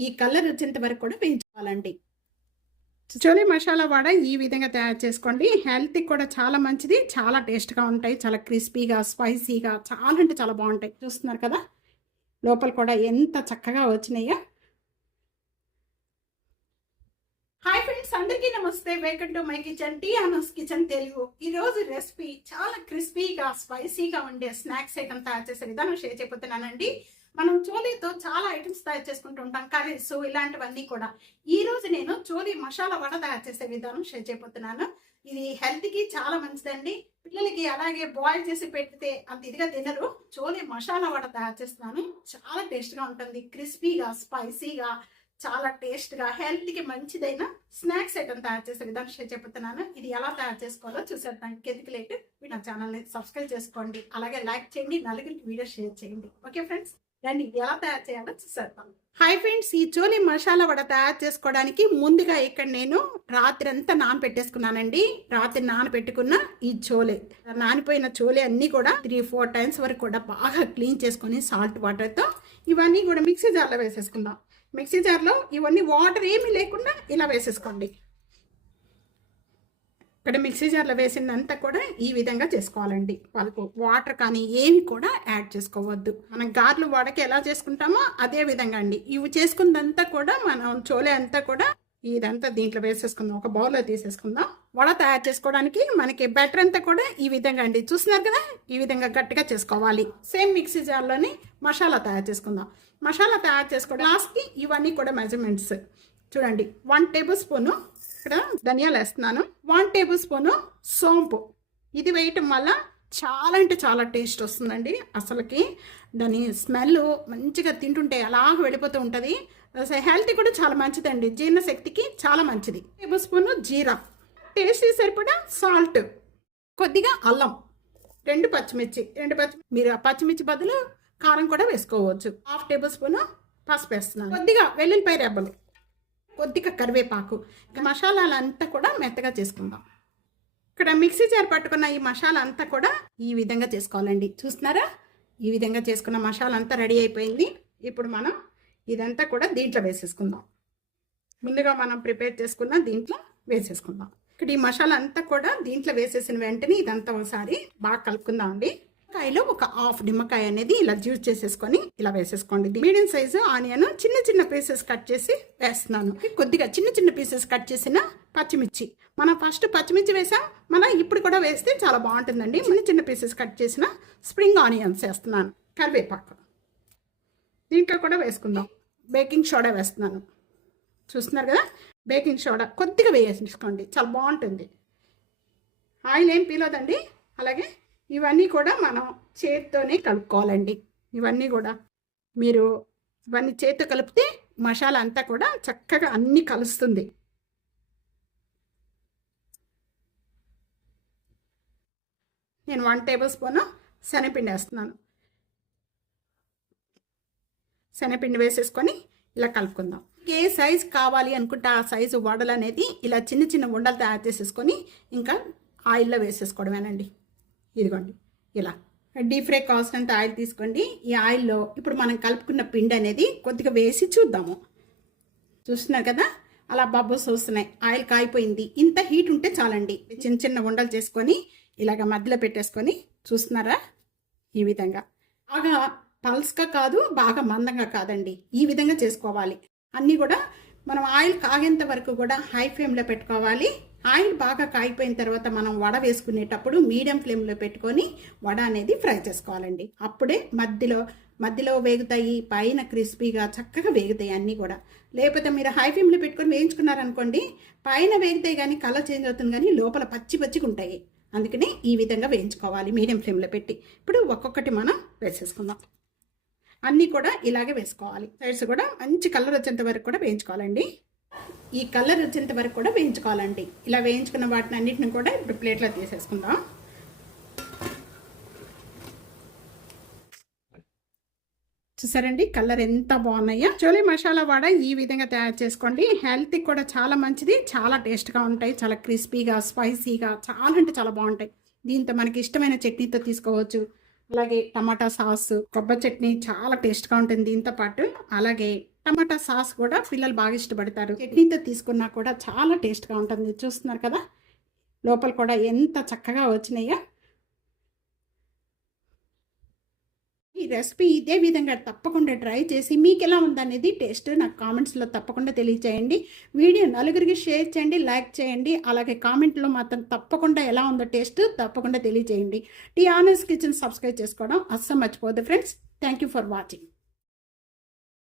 ఈ కలర్ వచ్చేంత వరకు కూడా వేయించుకోవాలండి. చోలీ మసాలా వడ ఈ విధంగా తయారు చేసుకోండి. హెల్త్కి కూడా చాలా మంచిది. చాలా టేస్ట్గా ఉంటాయి. చాలా క్రిస్పీగా స్పైసీగా చాలా అంటే చాలా బాగుంటాయి. చూస్తున్నారు కదా? లోపల కూడా ఎంత చక్కగా వచ్చినాయో. Hi friends! అందరికీ నమస్తే. Welcome to my kitchen Tiana's kitchen Telugu. ఈరోజు రెసిపీ చాలా క్రిస్పీగా స్పైసీగా ఉండే స్నాక్స్ ఐటమ్ తయారు చేసే విధానం షేర్ చేయబోతున్నానండి. మనం చోలీతో చాలా ఐటమ్స్ తయారు చేసుకుంటూ ఉంటాం. కర్రీస్ ఇలాంటివన్నీ కూడా. ఈ రోజు నేను చోలీ మసాలా వడ తయారు చేసే విధానం షేర్ చేయబోతున్నాను. ఇది హెల్త్కి చాలా మంచిదండి. పిల్లలకి అలాగే బాయిల్ చేసి పెడితే అంత ఇదిగా తినరు. చోలీ మసాలా వడ తయారు చేస్తున్నాను. చాలా టేస్ట్గా ఉంటుంది. క్రిస్పీగా స్పైసీగా చాలా టేస్ట్గా హెల్త్కి మంచిదైన స్నాక్స్ ఐటమ్ తయారు చేసే విధానం షేర్ చెప్తున్నాను ఇది ఎలా తయారు చేసుకోవాలో చూసేద్దాం. కిందకి లేట్. నా ఛానల్ని సబ్స్క్రైబ్ చేసుకోండి. అలాగే లైక్ చేయండి. నలుగురికి వీడియో షేర్ చేయండి. Okay friends? రండి ఎలా తయారు చేయాలో చూసేద్దాం. హాయ్ ఫ్రెండ్స్ ఈ చోలి మసాలా వడ తయారు చేసుకోవడానికి ముందుగా ఇక్కడ నేను రాత్రి అంతా నానబెట్టేసుకున్నానండి. రాత్రి నానబెట్టుకున్న ఈ చోలే నానిపోయిన చోలే అన్నీ కూడా త్రీ ఫోర్ టైమ్స్ వరకు కూడా బాగా క్లీన్ చేసుకొని సాల్ట్ వాటర్తో ఇవన్నీ కూడా మిక్సీ జార్లో వేసేసుకుందాం. మిక్సీ జార్లో ఇవన్నీ వాటర్ ఏమీ లేకుండా ఇలా వేసేసుకోండి. ఇక్కడ మిక్సీ జార్లో వేసిందంతా కూడా ఈ విధంగా చేసుకోవాలండి. వాళ్ళకు వాటర్ కానీ ఏమి కూడా యాడ్ చేసుకోవద్దు. మనం గార్లు వడకి ఎలా చేసుకుంటామో అదే విధంగా అండి. ఇవి చేసుకున్నదంతా కూడా మనం చోలే అంతా కూడా ఇదంతా దీంట్లో వేసేసుకుందాం. ఒక బౌల్లో తీసేసుకుందాం. వడ తయారు చేసుకోవడానికి మనకి బెటర్ అంతా కూడా ఈ విధంగా అండి. చూస్తున్నారు కదా? ఈ విధంగా గట్టిగా చేసుకోవాలి. సేమ్ మిక్సీ జార్లోని మసాలా తయారు చేసుకుందాం. మసాలా తయారు చేసుకోవడం లాస్ట్కి ఇవన్నీ కూడా మెజర్మెంట్స్. చూడండి వన్ టేబుల్ స్పూను ఇక్కడ ధనియాలు వేస్తున్నాను. వన్ టేబుల్ స్పూను సోంపు. ఇది వేయటం వల్ల చాలా అంటే చాలా టేస్ట్ వస్తుందండి. అసలుకి దాని స్మెల్ మంచిగా తింటుంటే అలా వెళ్ళిపోతూ ఉంటుంది. అసలు హెల్త్ కూడా చాలా మంచిదండి. జీర్ణశక్తికి చాలా మంచిది. టేబుల్ స్పూన్ జీరా. టేస్ట్ సరిపడా సాల్ట్. కొద్దిగా అల్లం. రెండు పచ్చిమిర్చి. రెండు పచ్చి మీరు పచ్చిమిర్చి బదులు కారం కూడా వేసుకోవచ్చు. హాఫ్ టేబుల్ స్పూన్ పసుపు వేస్తున్నాను. కొద్దిగా వెల్లుల్లిపాయ రెబ్బలు. కొద్దిగా కరివేపాకు. ఇక మసాలాలంతా కూడా మెత్తగా చేసుకుందాం. ఇక్కడ మిక్సీ జార్ పట్టుకున్న ఈ మసాలా అంతా కూడా ఈ విధంగా చేసుకోవాలండి. చూస్తున్నారా? ఈ విధంగా చేసుకున్న మసాలా అంతా రెడీ అయిపోయింది. ఇప్పుడు మనం ఇదంతా కూడా దీంట్లో వేసేసుకుందాం. ముందుగా మనం ప్రిపేర్ చేసుకున్న దీంట్లో వేసేసుకుందాం. ఇక్కడ ఈ మసాలా అంతా కూడా దీంట్లో వేసేసిన వెంటనే ఇదంతా ఒకసారి బాగా కలుపుకుందాం అండి నిమ్మకాయలో ఒక హాఫ్ నిమ్మకాయ అనేది ఇలా జ్యూస్ చేసేసుకొని ఇలా వేసేసుకోండి. మీడియం సైజు ఆనియన్ చిన్న చిన్న పీసెస్ కట్ చేసి వేస్తున్నాను. కొద్దిగా చిన్న చిన్న పీసెస్ కట్ చేసిన పచ్చిమిర్చి. మనం ఫస్ట్ పచ్చిమిర్చి వేసాం మనం ఇప్పుడు కూడా వేస్తే చాలా బాగుంటుందండి. చిన్న చిన్న పీసెస్ కట్ చేసిన స్ప్రింగ్ ఆనియన్స్ వేస్తున్నాను. కరివేపాకు. దీంట్లో కూడా వేసుకుందాం. బేకింగ్ సోడా వేస్తున్నాను. చూస్తున్నారు కదా? Baking soda. కొద్దిగా వేసేసుకోండి. చాలా బాగుంటుంది. ఆయిల్ ఏం పీలోదండి అలాగే ఇవన్నీ కూడా మనం చేతితోనే కలుపుకోవాలండి. ఇవన్నీ కూడా మీరు ఇవన్నీ చేతితో కలిపితే మసాలా అంతా కూడా చక్కగా అన్నీ కలుస్తుంది. నేను వన్ టేబుల్ స్పూన్ శనగపిండి వేస్తున్నాను. శనగపిండి వేసేసుకొని ఇలా కలుపుకుందాం. ఏ సైజు కావాలి అనుకుంటే ఆ సైజు వడలు అనేది ఇలా చిన్న చిన్న ఉండలు తయారు చేసేసుకొని ఇంకా ఆయిల్లో వేసేసుకోవడమేనండి. ఇదిగోండి ఇలా. డీప్ ఫ్రై కావాల్సినంత ఆయిల్ తీసుకోండి. ఈ ఆయిల్లో ఇప్పుడు మనం కలుపుకున్న పిండి అనేది కొద్దిగా వేసి చూద్దాము. చూస్తున్నారు కదా? అలా బబ్బుల్స్ వస్తున్నాయి. ఆయిల్ కాయిపోయింది. ఇంత హీట్ ఉంటే చాలండి. చిన్న చిన్న ఉండలు చేసుకొని ఇలాగ మధ్యలో పెట్టేసుకొని చూస్తున్నారా? ఈ విధంగా. బాగా పల్స్గా కాదు బాగా మందంగా కాదండి. ఈ విధంగా చేసుకోవాలి. అన్నీ కూడా మనం ఆయిల్ కాగేంత వరకు కూడా హై ఫ్లేమ్లో పెట్టుకోవాలి. ఆయిల్ బాగా కాగిపోయిన తర్వాత మనం వడ వేసుకునేటప్పుడు మీడియం ఫ్లేమ్లో పెట్టుకొని వడ అనేది ఫ్రై చేసుకోవాలండి. అప్పుడే మధ్యలో మధ్యలో వేగుతాయి పైన క్రిస్పీగా చక్కగా వేగుతాయి అన్నీ కూడా. లేకపోతే మీరు హై ఫ్లేమ్లో పెట్టుకొని వేయించుకున్నారనుకోండి పైన వేగుతాయి కానీ కలర్ చేంజ్ అవుతుంది కానీ లోపల పచ్చి పచ్చిగా ఉంటాయి. అందుకని ఈ విధంగా వేయించుకోవాలి మీడియం ఫ్లేమ్లో పెట్టి. ఇప్పుడు ఒక్కొక్కటి మనం వేసేసుకుందాం. అన్నీ కూడా ఇలాగే వేసుకోవాలి. సైడ్స్ కూడా మంచి కలర్ వచ్చేంత వరకు కూడా వేయించుకోవాలండి. ఈ కలర్ వచ్చేంత వరకు కూడా వేయించుకోవాలండి. ఇలా వేయించుకున్న వాటిని అన్నిటిని కూడా ఇప్పుడు ప్లేట్లో తీసేసుకుందాం. చూసారండి? కలర్ ఎంత బాగున్నాయో. చోలీ మసాలా వాడ ఈ విధంగా తయారు చేసుకోండి. హెల్త్కి కూడా చాలా మంచిది. చాలా టేస్ట్గా ఉంటాయి. చాలా క్రిస్పీగా స్పైసీగా చాలా అంటే చాలా బాగుంటాయి. దీంతో మనకి ఇష్టమైన చట్నీతో తీసుకోవచ్చు. అలాగే టమాటా సాస్ కొబ్బరి చట్నీ చాలా టేస్ట్గా ఉంటుంది దీంతో పాటు. అలాగే టమాటా సాస్ కూడా పిల్లలు బాగా ఇష్టపడతారు. చట్నీతో తీసుకున్నా కూడా చాలా టేస్ట్గా ఉంటుంది. చూస్తున్నారు కదా? లోపల కూడా ఎంత చక్కగా వచ్చినాయో. ఈ రెసిపీ ఇదే విధంగా తప్పకుండా ట్రై చేసి మీకు ఎలా ఉందనేది టేస్ట్ నాకు కామెంట్స్లో తప్పకుండా తెలియచేయండి. వీడియో నలుగురికి షేర్ చేయండి లైక్ చేయండి. అలాగే కామెంట్లో మాత్రం తప్పకుండా ఎలా ఉందో టేస్ట్ తప్పకుండా తెలియచేయండి. టీ ఆనర్స్ కిచెన్ సబ్స్క్రైబ్ చేసుకోవడం అస్సలు మర్చిపోదు friends. Thank you for watching.